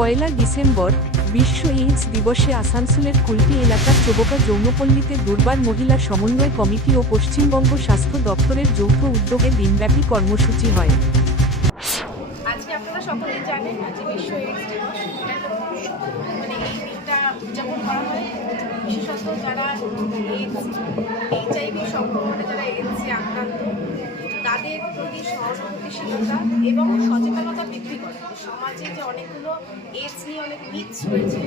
পয়লা December বিশ্ব AIDS দিবসে আসানসোলের কুলটি এলাকার চোবকা যৌনপল্লীতে দুর্বার মহিলা সমন্বয় কমিটি ও পশ্চিমবঙ্গ স্বাস্থ্য দপ্তরের যৌথ উদ্যোগে দিনব্যাপী কর্মসূচি হয়। মানে এবং সচেতনতা সমাজে যে অনেকগুলো এইডস নিয়ে অনেক মিথস রয়েছে,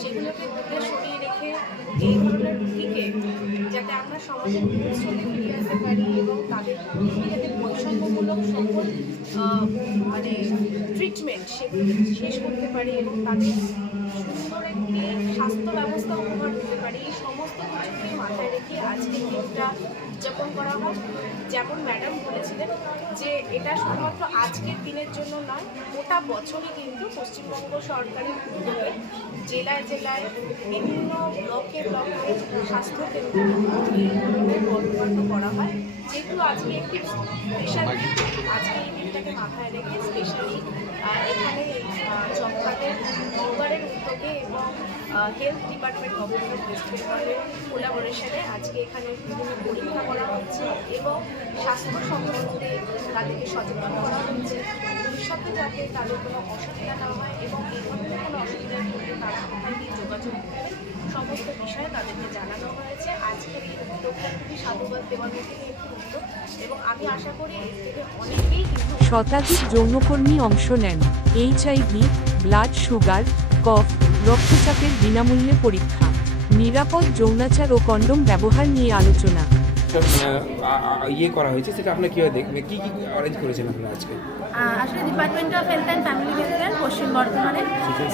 সেগুলোকে দূরে সরিয়ে রেখে এই ধরনের রোগীকে যাতে আমরা সমাজের মূলস্রোতে ফিরিয়ে আসতে পারি এবং তাদের যাতে বৈষম্যমূলক সকল মানে ট্রিটমেন্ট সেগুলো শেষ করতে পারি এবং তাদের সুন্দর একটি স্বাস্থ্য ব্যবস্থা উপহার দিতে পারি। এই সমস্ত কিছুকে মাথায় রেখে আজকে দিনটা উদযাপন করা হয়, যেমন ম্যাডাম বলেছিলেন এটা শুধুমাত্র আজকের দিনের জন্য নয় গোটা বছরই কিন্তু পশ্চিমবঙ্গ সরকারের উদ্যোগে জেলায় জেলায় বিভিন্ন ব্লকে ব্লকে স্বাস্থ্যকেন্দ্রে কর্মকাণ্ড করা হয়। যেহেতু আজকে একটি স্পেশাল আজকে এই দিনটাকে মাথায় রেখে স্পেশালি এখানে চমকাদের পরিবারের উদ্যোগে এবং হেলথ ডিপার্টমেন্ট গভর্নমেন্ট ওয়েস্ট বেঙ্গলের কোলাবোরেশনে আজকে এখানে বিভিন্ন পরীক্ষা করা হচ্ছে এবং স্বাস্থ্য সম্বন্ধে তাদেরকে সচেতন করা হচ্ছে। ভবিষ্যতে যাতে তাদের কোনো অসুবিধা না হয় এবং এই ধরনের কোনো অসুবিধার ক্ষেত্রে তারা কোথায় গিয়ে যোগাযোগ করবে সমস্ত বিষয়ে তাদেরকে জানানো হয়েছে। আজকের এই উদ্যোগটা খুবই সাধুবাদ দেওয়ার মধ্যে একটি উদ্যোগ এবং আমি আশা করি এর থেকে অনেকেই শতাধিক যৌনকর্মী অংশ নেন। এইচআইভি, ব্লাড সুগার, কফ, রক্তচাপের বিনামূল্যে পরীক্ষা, নিরাপদ যৌনাচার ও কন্ডোম ব্যবহার নিয়ে আলোচনা। আ- ইয়ে করা হয়েছে, সেটা আপনার কীভাবে দেখবেন কী কী অ্যারেঞ্জ করেছেন আপনারা আজকে? আসলে department of health and family welfare পশ্চিম বর্ধমানে।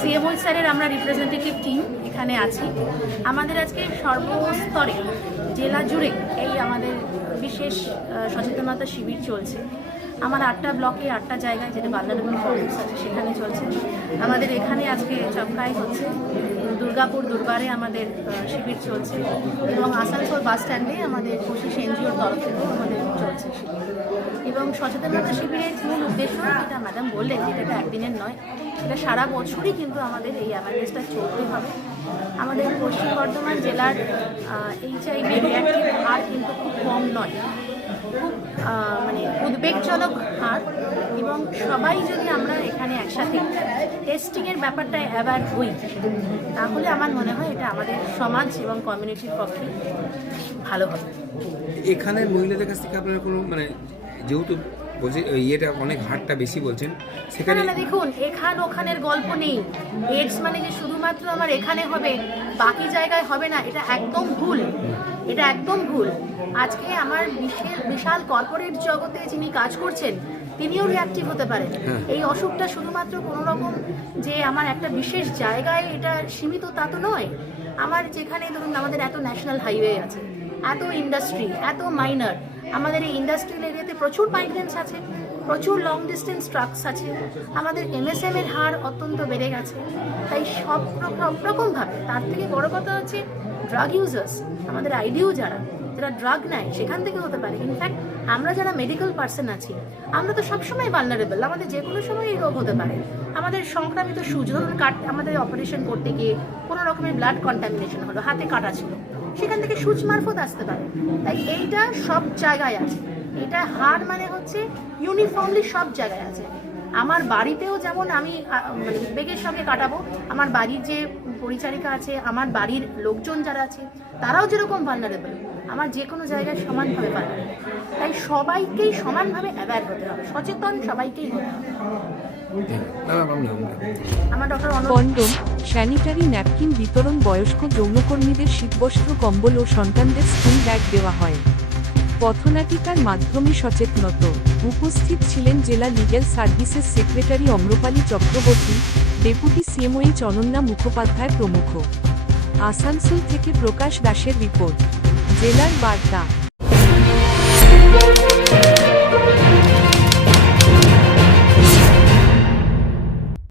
সিএমও স্যারের আমরা রিপ্রেজেন্টেটিভ টিম এখানে আছি। আমাদের আজকে সর্বস্তরে, জেলা জুড়ে এই আমাদের বিশেষ সচেতনতা শিবির চলছে। আমার আটটা ব্লকে আটটা জায়গায় যেটা বাল্যাডেবল প্রবলেমস আছে, সেখানে চলছে। আমাদের এখানে আজকে চমকায় হচ্ছে। দুর্গাপুর দুর্বারে আমাদের শিবির চলছে এবং আসানসোল বাস স্ট্যান্ডে আমাদের পঁচিশ এনজিওর তরফ থেকেও আমাদের চলছে এবং সচেতনতা শিবিরের মূল উদ্দেশ্য যেটা ম্যাডাম বললেন যে এটা একদিনের নয়, এটা সারা বছরই কিন্তু আমাদের এই অ্যাওয়ারনেসটা চলতে হবে। আমাদের পশ্চিম বর্ধমান জেলার এইচআইভি রিয়াক্টিভ হার কিন্তু খুব কম নয়। খুব মানে উদ্বেগজনক হার এবং সবাই যদি আমরা এখানে একসাথে টেস্টিংয়ের ব্যাপারটা অ্যাওয়ার হই তাহলে আমার মনে হয় এটা আমাদের সমাজ এবং কমিউনিটির পক্ষে ভালো হবে। এখানে মহিলাদের কাছ থেকে আপনারা কোনো মানে যেহেতু বলছে ইয়েটা অনেক হারটা বেশি বলছেন সেখানে না দেখুন এখান ওখানের গল্প নেই। এডস মানে যে শুধুমাত্র আমার এখানে হবে বাকি জায়গায় হবে না এটা একদম ভুল। এটা একদম ভুল। আজকে আমার বিশাল বিশাল কর্পোরেট জগতে যিনি কাজ করছেন তিনিও রিয়াক্টিভ হতে পারেন। হ্যাঁ। এই অসুখটা শুধুমাত্র কোনো রকম যে আমার একটা বিশেষ জায়গায় এটা সীমিত তা তো নয়। আমার যেখানে ধরুন আমাদের এত ন্যাশনাল হাইওয়ে আছে এত ইন্ডাস্ট্রি এত মাইনার আমাদের এই ইন্ডাস্ট্রিয়াল এরিয়াতে প্রচুর মাইগ্রেন্টস আছে প্রচুর লং ডিস্টেন্স ট্রাকস আছে আমাদের এমএসএম এর হার অত্যন্ত বেড়ে গেছে। তাই সব রকম- সব রকমভাবে তার থেকে বড় কথা হচ্ছে ড্রাগ ইউজার্স আমাদের আইডিও যারা যারা ড্রাগ নেয়, সেখান থেকে হতে পারে। ইনফ্যাক্ট আমরা যারা মেডিকেল পার্সন আছি, আমরা তো সবসময় ভালনারেবল আমাদের যে কোনো সময় এই রোগ হতে পারে। আমাদের সংক্রামিত সুচ, ধরুন কাট, আমাদের অপারেশন করতে গিয়ে কোনো রকমের ব্লাড কন্টামিনেশন হলো, হাতে কাটা ছিল, সেখান থেকে সুচ মারফত আসতে পারে। তাই এইটা সব জায়গায় আছে। এটা হার মানে হচ্ছে ইউনিফর্মলি সব জায়গায় আছে। আমার বাড়িতেও যেমন আমি মানে উদ্বেগের সঙ্গে কাটাবো আমার বাড়ির যে পরিচারিকা আছে আমার বাড়ির লোকজন যারা আছে তারাও যেরকম ভালনারেবল আমার যে কোনো জায়গায় সমানভাবে ভালনারেবল তাই সবাইকেই সমানভাবে অ্যাওয়্যার হতে হবে সচেতন সবাইকেই হতে হবে। স্যানিটারি ন্যাপকিন বিতরণ বয়স্ক যৌনকর্মীদের শীতবস্ত্র কম্বল ও সন্তানদের স্কুল ব্যাগ দেওয়া হয়। পথনাটিকার মাধ্যমে সচেতনত। উপস্থিত ছিলেন জেলা legal services secretary Amrapali Chakraborty, deputy CMOH Ananya Mukhopadhyay প্রমুখ। আসানসোল থেকে প্রকাশ দাসের রিপোর্ট। জেলার বার্তা।